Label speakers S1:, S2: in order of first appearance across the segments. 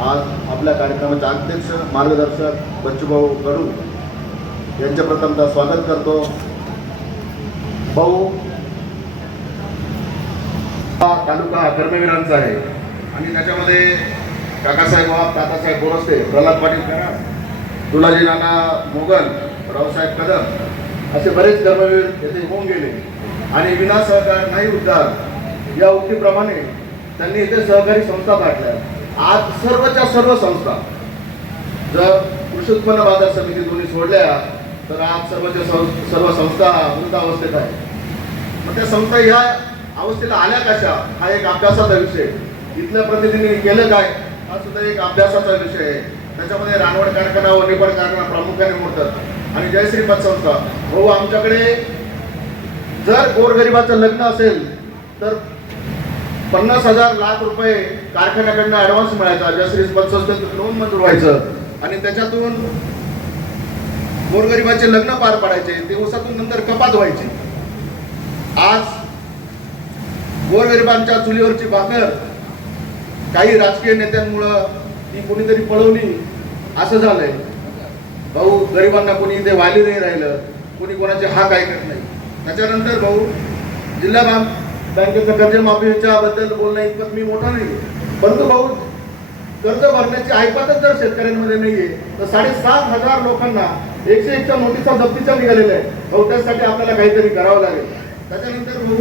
S1: आज आपल्या कार्यक्रमाचे अध्यक्ष मार्गदर्शक बच्चूभाऊ कडू यांच्या प्रथमतः स्वागत करतो. भाऊ हा तालुका कर्मवीरांचा आहे. आणि त्याच्यामध्ये काकासाहेब वाघ तातासाहेब बोरस्ते प्रल्हाद पाटील कराड तुलाजी नाना मोगल रावसाहेब कदम असे बरेच कर्मवीर येथे होऊन गेले. आणि विना सहकार नाही उद्धार या उक्तीप्रमाणे त्यांनी इथे सहकारी संस्था पाठल्या. आज सर्वच्या सर्व संस्था जर कृषी उत्पन्न बाजार समिती दोन्ही सोडल्या तर आज सर्वच्या सं- सर्व संस्था वृद्धावस्थेत आहे मग त्या संस्था ह्या अवस्थेला आल्या कशा? हा एक अभ्यासाचा विषय. इथल्या प्रतिनिधींनी केलं काय? हा सुद्धा एक अभ्यासाचा विषय आहे. त्याच्यामध्ये रानवड कारखाना व निपड कारखाना प्रामुख्याने मोडतात. आणि जयश्री पतसंस्था भाऊ आमच्याकडे जर गोरगरिबाचं लग्न असेल तर पन्नास हजार लाख रुपये कारखान्याकडनं ऍडव्हान्स मिळायचा. जसरी पतसंस्थेत लोन मंजूर व्हायचं. आणि त्याच्यातून गोरगरिबाचे लग्न पार पाडायचे. दिवसातून नंतर कपात व्हायची. आज गोरगरिबांच्या चुलीवरची भाकर काही राजकीय नेत्यांमुळं ती कोणीतरी पळवली. असं झालंय. भाऊ गरिबांना कोणी इथे वाली नाही राहिलं. कोणी कोणाचे हाक ऐकत नाही. त्याच्यानंतर भाऊ जिल्हा बँकेचं कर्जमाफीच्या बद्दल बोलणं इतपत मी मोठा नाही परंतु भाऊ कर्ज भरण्याची ऐपतच जर शेतकऱ्यांमध्ये नाहीये तर साडेसात हजार लोकांना एकशे एकच्या नोटिसा जप्तीच्या निघालेल्या आहे भाऊ त्यासाठी आपल्याला काहीतरी करावं लागेल. त्याच्यानंतर भाऊ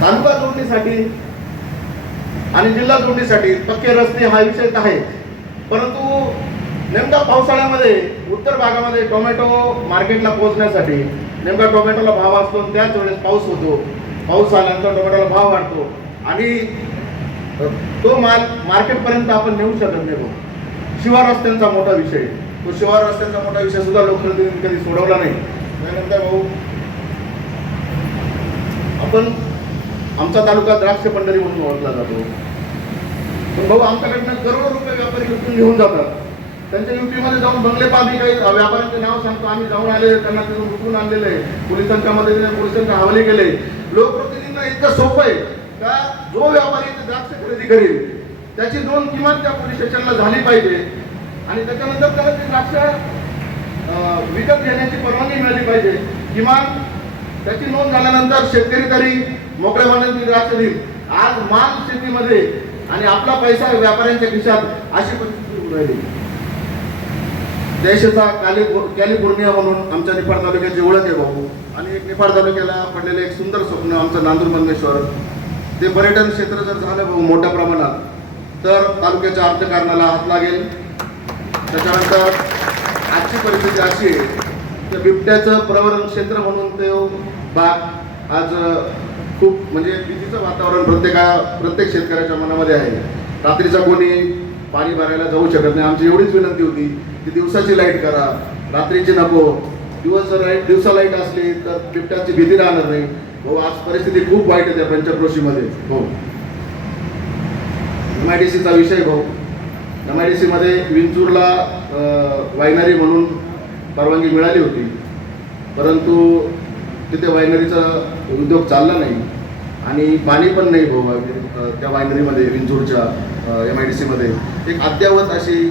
S1: तालुका जोडणीसाठी आणि जिल्हा जोडणीसाठी पक्के रस्ते हा विषय तर आहे परंतु नेमका पावसाळ्यामध्ये उत्तर भागामध्ये टोमॅटो मार्केटला पोहोचण्यासाठी नेमका टोमॅटोला भाव असतो आणि त्याच वेळेस पाऊस होतो. पाऊस आल्यानंतर टोमॅटोला भाव वाढतो. आणि तो माल मार्केटपर्यंत आपण नेऊ शकत नाही भाऊ शिवार रस्त्यांचा मोठा विषय. तो शिवार रस्त्यांचा मोठा विषय सुद्धा लोकप्रतिनिधी कधी सोडवला नाही. त्यानंतर भाऊ आपण आमचा तालुका द्राक्ष पंढरी म्हणून ओळखला जातो. पण भाऊ आमच्याकडनं करोडो रुपये व्यापारी विकून घेऊन जातात. त्यांच्या युपीमध्ये जाऊन बंगले पामी काही व्यापाऱ्यांचे नाव सांगतो. आम्ही जाऊन आले त्यांना तिथून लुटून आणलेलं आहे. पोलिसांच्या मदतीने पोलिसांच्या हवाले केले. लोकप्रतिनिधींना इतकं सोपं आहे का? जो व्यापारी द्राक्ष खरेदी करेल त्याची नोंद किमान त्या पोलीस स्टेशनला झाली पाहिजे. आणि त्याच्यानंतर त्याला ते द्राक्ष विकत घेण्याची परवानगी मिळाली पाहिजे. किमान त्याची नोंद झाल्यानंतर शेतकरी तरी मोकळ्या मनाने द्राक्ष देईल. आज माल शेतीमध्ये आणि आपला पैसा व्यापाऱ्यांच्या खिशात अशी परिस्थिती होऊन राहिली. देशाचा काली कॅलिफोर्निया म्हणून आमच्या निफाड तालुक्याची ओळख आहे भाऊ. आणि एक निफाड तालुक्याला पडलेलं एक सुंदर स्वप्न आमचं नांदूर मंगेश्वर ते पर्यटन क्षेत्र जर झालं भाऊ मोठ्या प्रमाणात तर तालुक्याच्या अर्थकारणाला हात लागेल. त्याच्यानंतर आजची परिस्थिती अशी आहे की बिबट्याचं प्रवरण क्षेत्र म्हणून ते बाग आज खूप म्हणजे भीतीचं वातावरण प्रत्येका प्रत्येक शेतकऱ्याच्या मनामध्ये आहे. रात्रीचा कोणी पाणी भरायला जाऊ शकत नाही. आमची एवढीच विनंती होती की दिवसाची लाइट करा रात्रीची नको. दिवस जर लाइट दिवसा लाइट असली तर बिबट्याची भीती राहणार नाही. हो आज परिस्थिती खूप वाईट आहे त्या पंचक्रोशीमध्ये. हो. एम आय डी सीचा विषय भाऊ. एम आय डी सीमध्ये विंचूरला वायनरी म्हणून परवानगी मिळाली होती. परंतु तिथे वायनरीचा उद्योग चालला नाही. आणि पाणी पण नाही भाऊ. त्या वायनरीमध्ये विंचूरच्या एम आय डी सीमध्ये एक अद्यावत अशी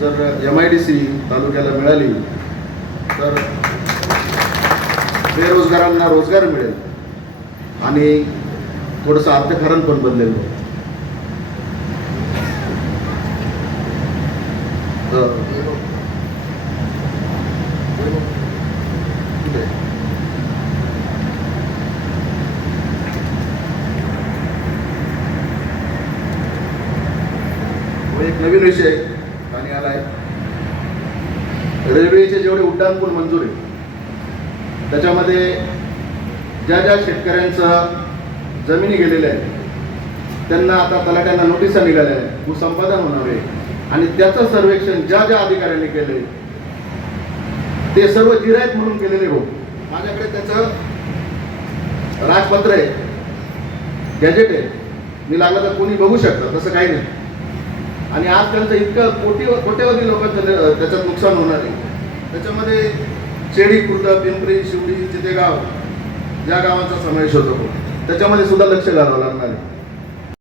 S1: जर एम आय डी सी तालुक्याला मिळाली तर बेरोजगारांना रोजगार मिळेल. आणि थोडंसं अर्थकारण पण बदलेल. तर एक नवीन विषय आणि आलाय रेल्वेचे जेवढे उड्डाणपूल मंजूर आहे त्याच्यामध्ये ज्या ज्या शेतकऱ्यांचं जमिनी गेलेल्या आहेत त्यांना आता तलाट्यांना नोटिसा निघाल्या आहेत भूसंपादन होणार आहे. आणि त्याचं सर्वेक्षण ज्या ज्या अधिकाऱ्यांनी केले ते सर्व जिरायत म्हणून केलेले हो. माझ्याकडे त्याचं राजपत्र आहे गॅजेट आहे. मी लागलं तर कोणी बघू शकतं तसं काही नाही. आणि आज त्यांचं इतकं कोटी कोट्यावधी लोकांचं न- त्याच्यात नुकसान होणार आहे. त्याच्यामध्ये शेडी खुर्द पिंपरी शिवडी चितेगाव या गावांचा समावेश होतो त्याच्यामध्ये सुद्धा लक्ष घालावं लागणार आहे.